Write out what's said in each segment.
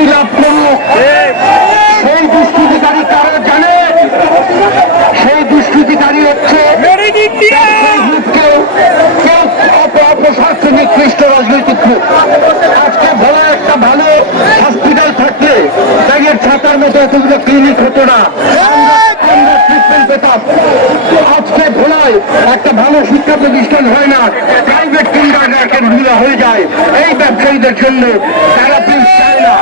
মুক্তি লাভ করুক। সেই দুষ্কৃতিকারী কারো জানে? সেই দুষ্কৃতিকারী হচ্ছে কেউ অপস্বার্থ নিকৃষ্ট রাজনৈতিক গ্রুপ। আজকে ভোলা একটা ভালো হসপিটাল থাকলে ব্যাগের ছাতার মতো এতগুলো ক্লিনিক হতো না, আমরা ট্রিটমেন্ট পেতাম। আজকে ভোলায় একটা ভালো শিক্ষা প্রতিষ্ঠান হয় না, প্রাইভেট কিন্ডারগার্টেন গুলো হয়ে যায় এই ব্যবসায়ীদের জন্য। তারা প্লিজ চায় না।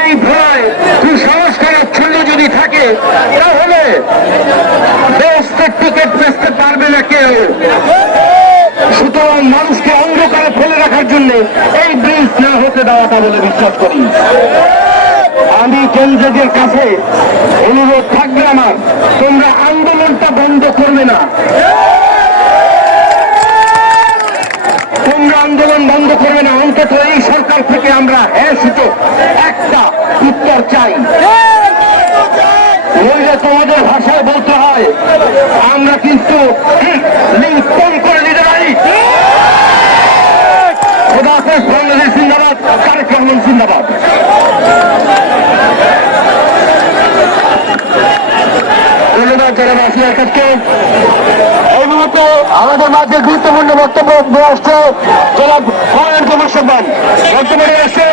এই ভয় কুসংস্কারের ছন্দ যদি থাকে তাহলে বেহেশতের টিকিট বেচতে পারবে না কেউ। সুতরাং মানুষকে অন্ধকারে ফেলে রাখার জন্য এই ব্রিজ না হতে দেওয়াটা বলে বিশ্বাস করি। আমি কেন্দ্রের কাছে অনুরোধ থাকবে আমার, তোমরা আন্দোলনটা বন্ধ করবে না। তোমরা আন্দোলন বন্ধ করবে না। অন্তত এই সরকার থেকে আমরা হ্যাঁ সূচক একটা উত্তর চাই। নইলে তোমাদের ভাষায় বলতে হয় আমরা কিন্তু লিঙ্ক ফোন করে নিতে পারি। খোদা হাফেজ। বাংলাদেশ জিন্দাবাদ। তারেক রহমান জিন্দাবাদ। ধন্যবাদ যারা বাসিয়ার কাছে। এই মুহূর্তে আমাদের মাঝে গুরুত্বপূর্ণ বক্তব্য আসছে জনাব ফয়সাল কবির সম্মান বক্তব্য নিয়ে আসছে